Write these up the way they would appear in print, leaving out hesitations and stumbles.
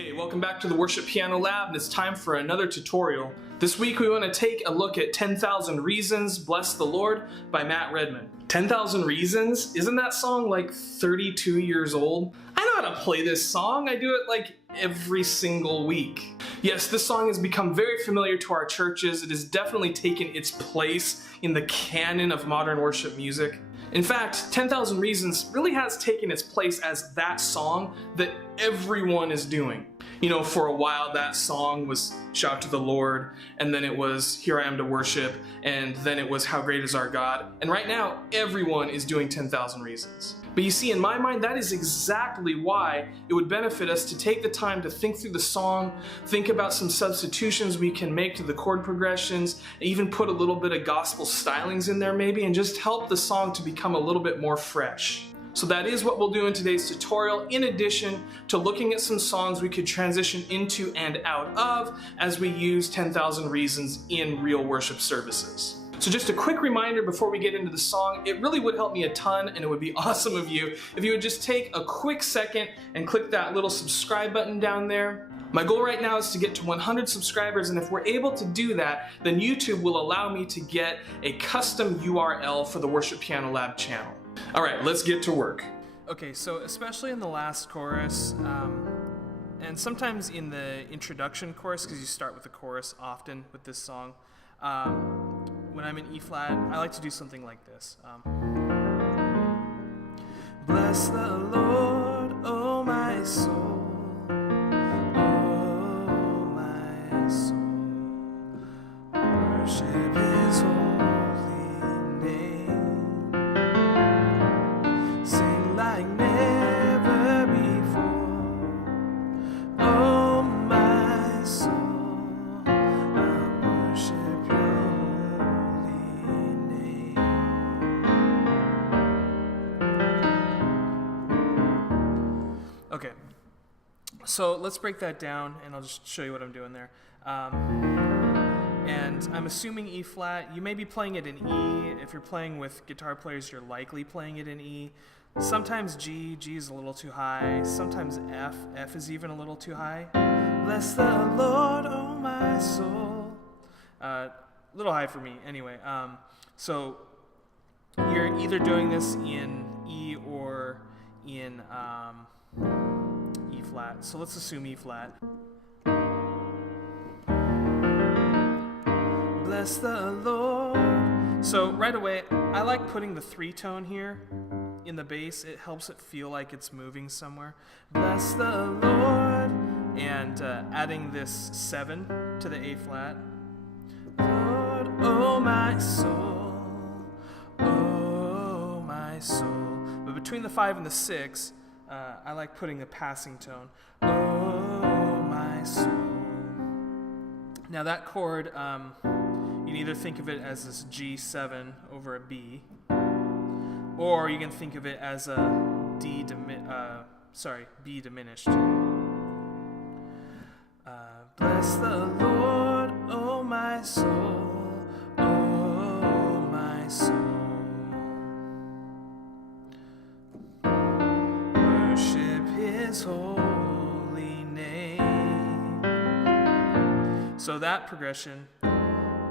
Hey, welcome back to the Worship Piano Lab, and it's time for another tutorial. This week we want to take a look at 10,000 Reasons, Bless the Lord by Matt Redman. 10,000 Reasons? Isn't that song like 32 years old? I know how to play this song. I do it like every single week. Yes, this song has become very familiar to our churches. It has definitely taken its place in the canon of modern worship music. In fact, 10,000 Reasons really has taken its place as that song that everyone is doing. You know, for a while that song was Shout to the Lord, and then it was Here I Am to Worship, and then it was How Great is Our God. And right now, everyone is doing 10,000 Reasons. But you see, in my mind, that is exactly why it would benefit us to take the time to think through the song, think about some substitutions we can make to the chord progressions, even put a little bit of gospel stylings in there maybe, and just help the song to become a little bit more fresh. So that is what we'll do in today's tutorial, in addition to looking at some songs we could transition into and out of as we use 10,000 Reasons in real worship services. So just a quick reminder before we get into the song, it really would help me a ton, and it would be awesome of you if you would just take a quick second and click that little subscribe button down there. My goal right now is to get to 100 subscribers, and if we're able to do that, then YouTube will allow me to get a custom URL for the Worship Piano Lab channel. All right, let's get to work. Okay, so especially in the last chorus, and sometimes in the introduction chorus, because you start with the chorus often with this song, when I'm in E flat, I like to do something like this. Bless the Lord, oh my soul, oh my soul, worship His holy name, sing like never before, oh my soul. Okay, so let's break that down, and I'll just show you what I'm doing there. And I'm assuming E flat. You may be playing it in E. If you're playing with guitar players, you're likely playing it in E. Sometimes G is a little too high. Sometimes F is even a little too high. Bless the Lord, oh my soul. A little high for me, anyway. So you're either doing this in E or in E flat. So let's assume E flat. Bless the Lord. So right away, I like putting the 3 tone here in the bass. It helps it feel like it's moving somewhere. Bless the Lord. And adding this 7 to the A flat. Lord, oh my soul, oh my soul. But between the 5 and the 6, I like putting a passing tone. Oh, my soul. Now that chord, you can either think of it as this G7 over a B, or you can think of it as a B diminished. Bless the Lord, oh my soul, oh my soul. His holy name. So that progression,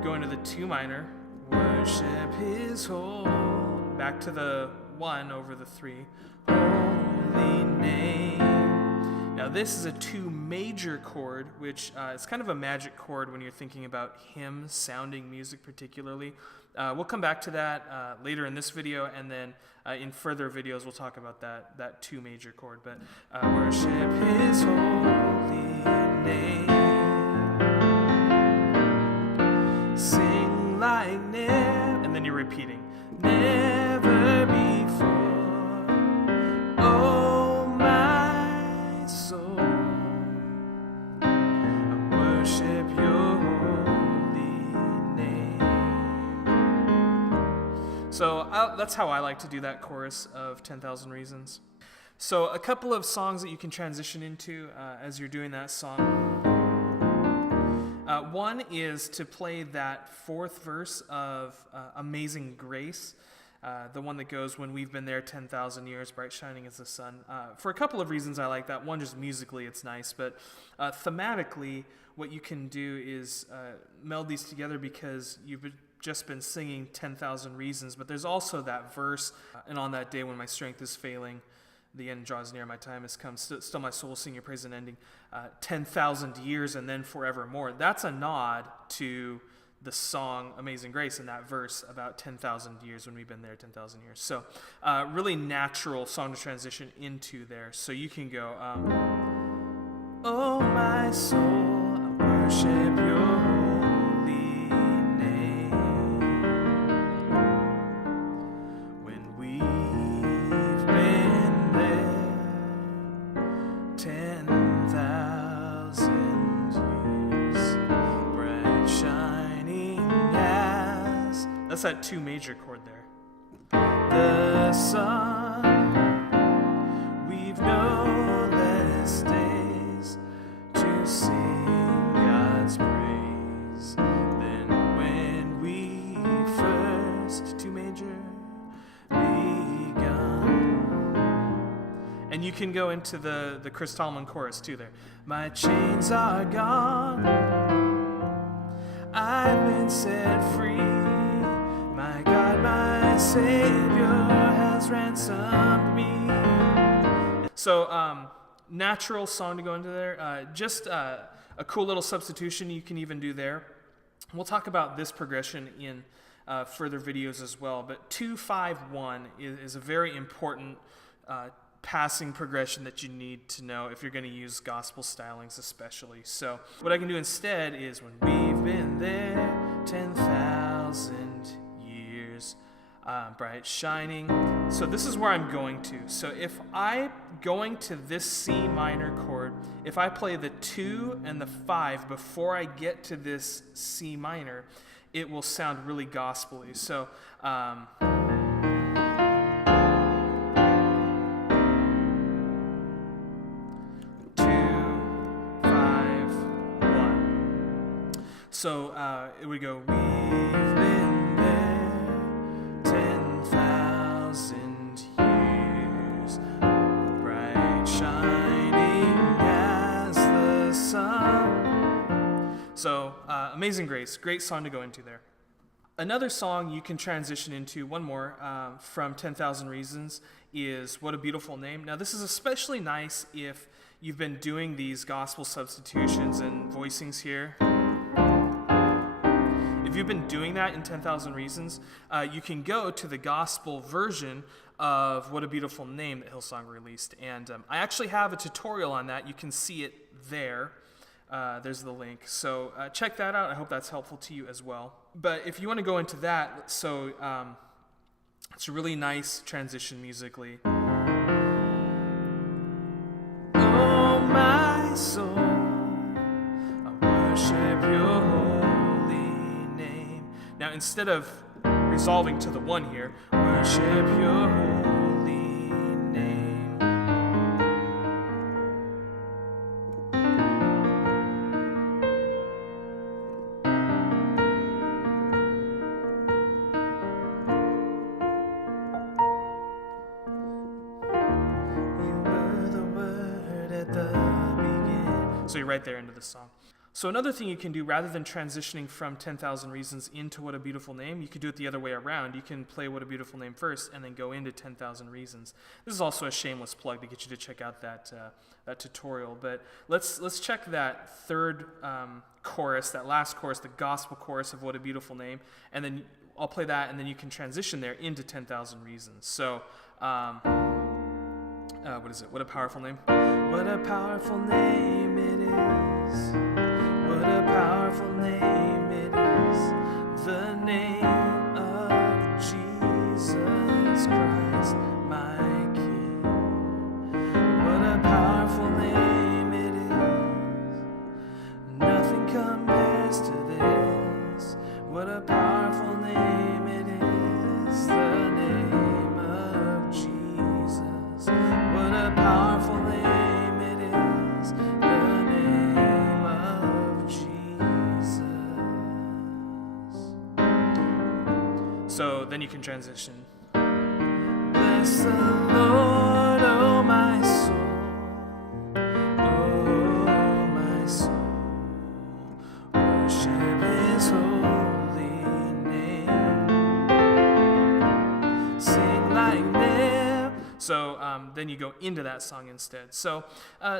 going to the 2 minor, worship His back to the 1 over the 3, holy name. Now this is a 2 major chord, which is kind of a magic chord when you're thinking about hymn sounding music particularly. We'll come back to that later in this video, and then in further videos we'll talk about that 2 major chord. But worship His holy name, sing like never, and then you're repeating, never before, oh my soul, I worship Your holy name. So that's how I like to do that chorus of 10,000 Reasons. So a couple of songs that you can transition into as you're doing that song. One is to play that 4th verse of Amazing Grace. the one that goes, "When we've been there 10,000 years, bright shining as the sun." For a couple of reasons I like that. One, just musically it's nice, but thematically what you can do is meld these together, because you've just been singing 10,000 reasons, but there's also that verse, "And on that day when my strength is failing, the end draws near, my time has come. Still my soul will sing your praise unending. 10,000 years and then forevermore." That's a nod to the song Amazing Grace in that verse about 10,000 years, when we've been there 10,000 years. So really natural song to transition into there. So you can go, "Oh my soul, I worship your holy name. When we've been there 10,000 years, bright shining as..." That's that 2 major chord there. "The sun, we've no less days to sing God's praise than when we first," 2 major, "begun." And you can go into the Chris Tomlin chorus too there. "My chains are gone, I've been set free. My God, my Savior has ransomed me." So, natural song to go into there. Just a cool little substitution you can even do there. We'll talk about this progression in further videos as well. But 2-5-1 is a very important passing progression that you need to know if you're going to use gospel stylings especially. So what I can do instead is, "When we've been there 10,000 years, bright shining." So this is where I'm going to. So if I'm going to this C minor chord, if I play the 2 and the 5 before I get to this C minor, it will sound really gospel-y. So 2-5-1. So it would go, "We've been there 10,000 years, bright shining as the sun." So Amazing Grace, great song to go into there. Another song you can transition into, one more, from 10,000 Reasons, is "What a Beautiful Name." Now this is especially nice if you've been doing these gospel substitutions and voicings here. If you've been doing that in 10,000 Reasons, you can go to the gospel version of "What a Beautiful Name" that Hillsong released. And I actually have a tutorial on that. You can see it there. There's the link. So check that out. I hope that's helpful to you as well. But if you want to go into that, so it's a really nice transition musically. "Oh my soul, I worship your holy name." Now instead of resolving to the 1 here, "Worship your holy name." So you're right there into the song. So another thing you can do, rather than transitioning from 10,000 Reasons into "What a Beautiful Name," you could do it the other way around. You can play "What a Beautiful Name" first and then go into 10,000 Reasons. This is also a shameless plug to get you to check out that tutorial. But let's check that third chorus, that last chorus, the gospel chorus of "What a Beautiful Name," and then I'll play that, and then you can transition there into 10,000 Reasons. So what is it? What a powerful name. What a powerful name it is. What a powerful name it is. The name of Jesus Christ, my King. What a powerful name it is. Nothing compares to this. What a powerful name it is. The name of Jesus. What a powerful name it is, the name of Jesus. So then you can transition. Bless the Lord, oh my soul. Oh my soul. Worship his holy name. Sing like never. So then you go into that song instead. So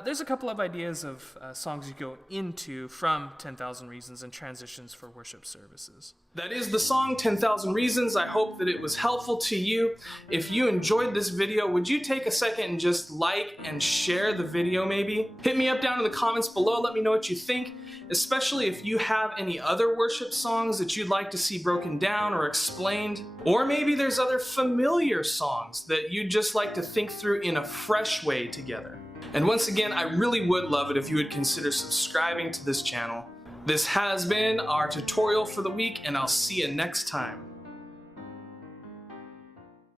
there's a couple of ideas of songs you go into from 10,000 Reasons and transitions for worship services. That is the song 10,000 Reasons. I hope that it was helpful to you. If you enjoyed this video, would you take a second and just like and share the video maybe? Hit me up down in the comments below. Let me know what you think, especially if you have any other worship songs that you'd like to see broken down or explained. Or maybe there's other familiar songs that you'd just like to think through in a fresh way together. And once again, I really would love it if you would consider subscribing to this channel. This has been our tutorial for the week, and I'll see you next time.